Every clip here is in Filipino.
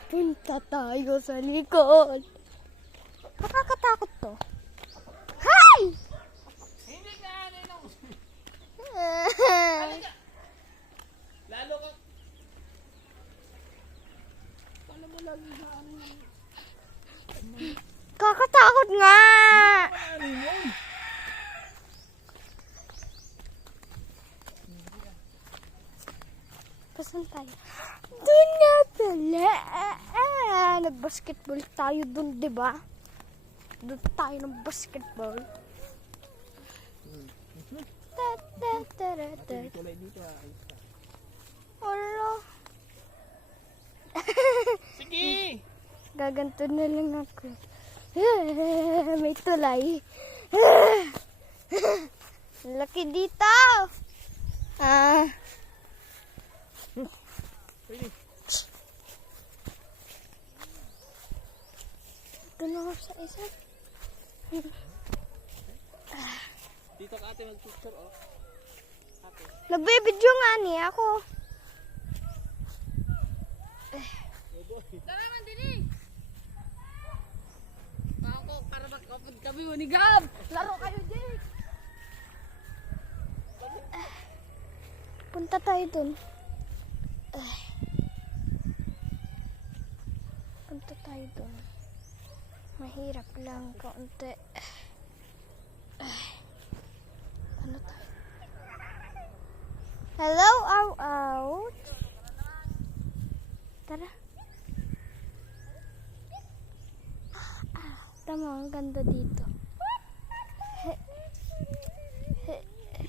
Punta tayo sa likod. Nakakatakot to. Hi! Hindi ka ano. Ah, Lalo ka. Paano mo lagi na ano? Kakatakot nga. Ano yun? Pasan tayo? Doon na pala. Nag-basketball tayo doon, di ba? Doon tayo ng basketball. Ta ta ta ta ta. Kulay dito ayos ka. Olo. Sige! Gaganto na lang ako. May tulay. Laki dito. Ah. Pwede. Ito na ako sa isa. Dito ka ate mag-picture oh. Ate. Nagbibidyo nga niya ako. Tara man dini. Bako para magkapag kami ni Gab. Laro kayo Jake. Punta tayo dun. Punta tayo dun. Mahirap lang kaunti. Ano tayo? Hello, out. Tara. Tama, ang ganda dito.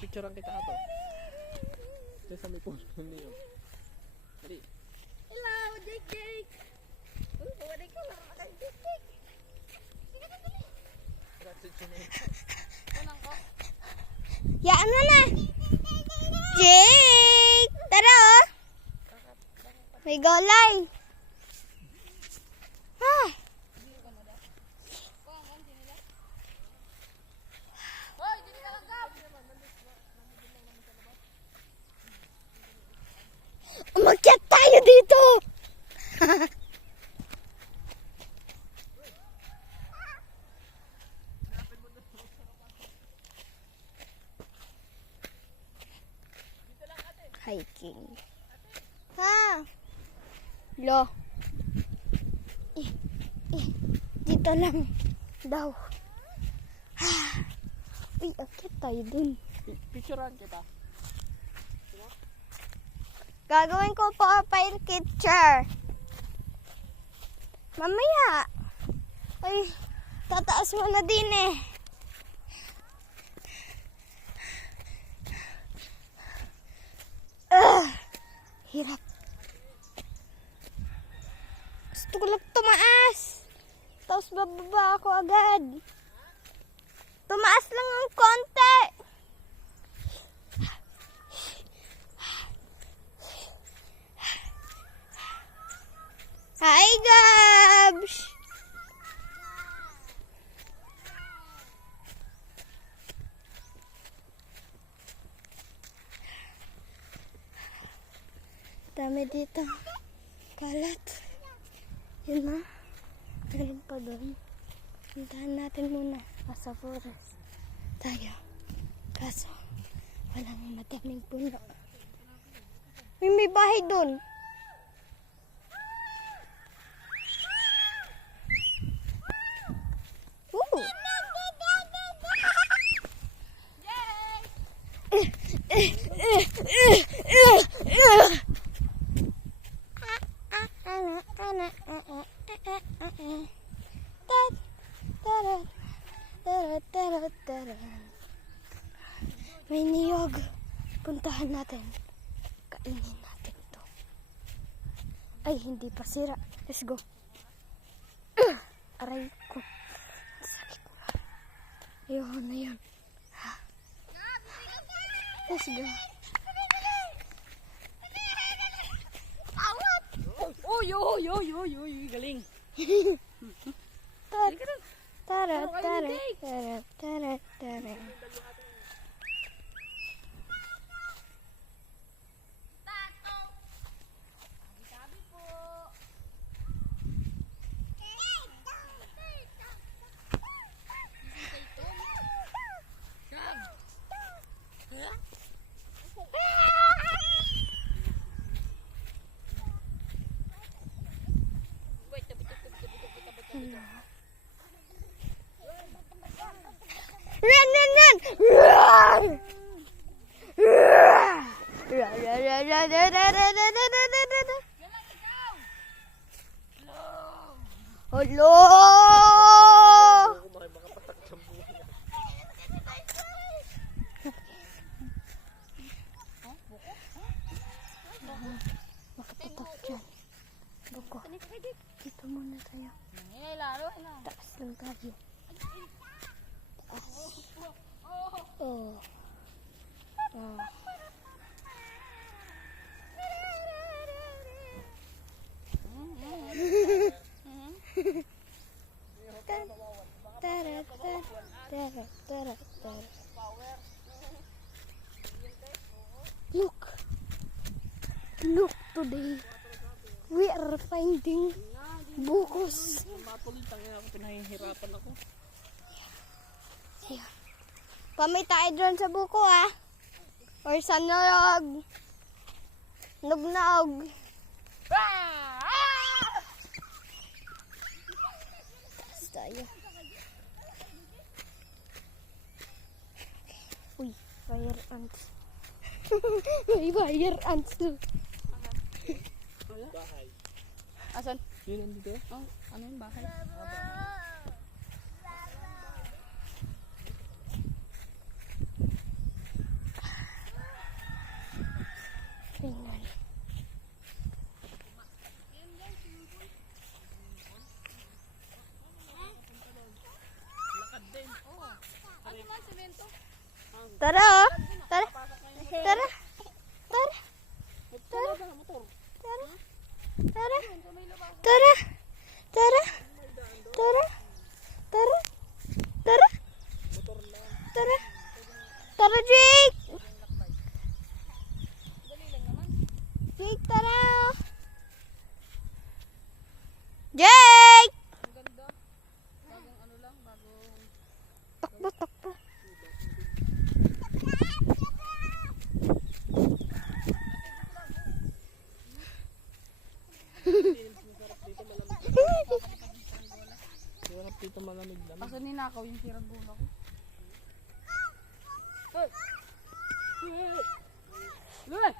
Picturean kita ato. Diyan sa may puno niyo. Dali. Hello, Jake. Wala ka lang kay Jake. Yan mo na. Jake! Tara oh. May golay. Ah. Umakyat tayo dito. Hiking. Ha? Lo. Dito lang daw. Uy, akyat tayo dun. Picturean kita. Gagawin ko profile picture. Mamaya. Ay, tataas mo na din eh. Hirap. Gusto ko lang tumaas. Tapos bababa ako agad. Tumaas lang ng konti. Hi, Gabs! Dami dito. Kalat. Yun na. Meron pa doon. Puntahan natin muna. Nasa forest tayo. Kaso, walang madaming puno. May bahay doon. May niyog. Puntahan natin. Kainin natin to. Ay, hindi pa sira. Let's go. Aray ko. Sakit ko. Ayun na yun. Let's go. Oy, galing. Tara. Run, run, run! Roar! Roar! Roar, roar, roar, roar, roar, roar, roar, roar, roar, roar, roar. Hello! Makapatak dyan. Buko. Dito muna tayo. Taas lang tayo. Taas. Oh. Oh. Tara, tara, tara, tara, tara. Look. Look today. We are finding bukos. Mapulitang nga ako, pinahihirapan ako. Yeah. Pamay tayo dyan sa buko or sa nog. Nog-nog. Taas tayo. Uy, fire ants. May fire ants too. Bahay. Asan? Yun, nandito. Oh, ano yung bahay? Finally. Tara, oh. Tara. Tara. Tara. Tara. Tara. Tara. Tara. Tara. Tara. Tara. Tara. Tara. Tara, Jake. Jake, tara. Jake! Ang ganda. Bagong ano lang, bagong... Takbo, takbo. Sarap dito, malamig lang. Kaso ninakaw yung sirang bola ko. Luwe!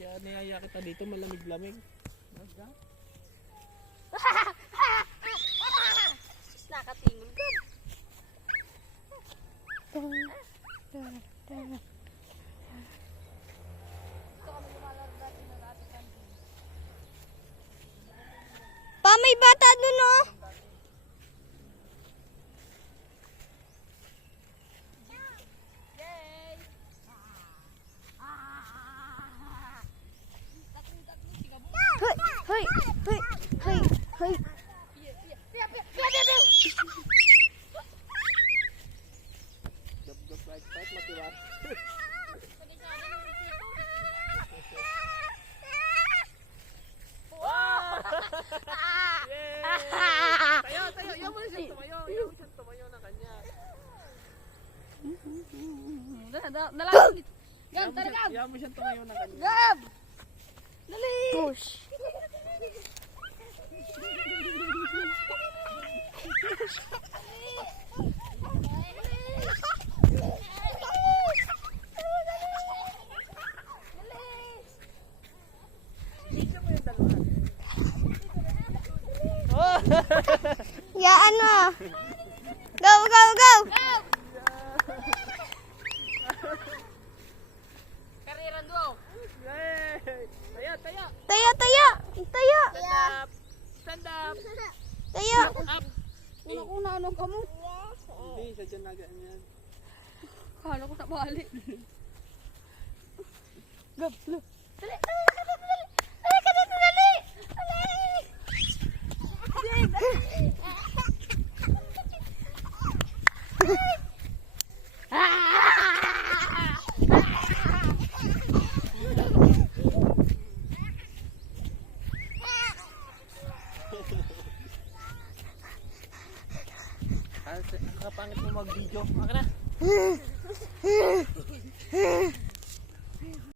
Kaya niyaya kita dito, malamig-lamig. Nakatingol ka. Tara, tara, tara. Pa, may bata dun, oh. Hoy, hoy, hoy, hoy, hoy. Gab-gab right side, matiwas. Tayo, tayo. Iyaw mo na siya tumayo. Iyaw mo siya tumayo na kanya. Nalakit. Gab, tara Gab! Iyaw mo siya tumayo na kanya. Gab! Dali! Push. Yaan mo. Go, go, go. Kariran duo! Yay! Tayo, tayo. Tayo, tayo. Tayo. Stand up. Stand up. Tayo. Up. Una-una, anong kamo? Hindi, sa dyan na ganyan. Kala ko nabali. Gab, look. Dali, dali, dali, dali. Dali ka dito, dali. Dali. Kapangit mo mag-video. Maka na.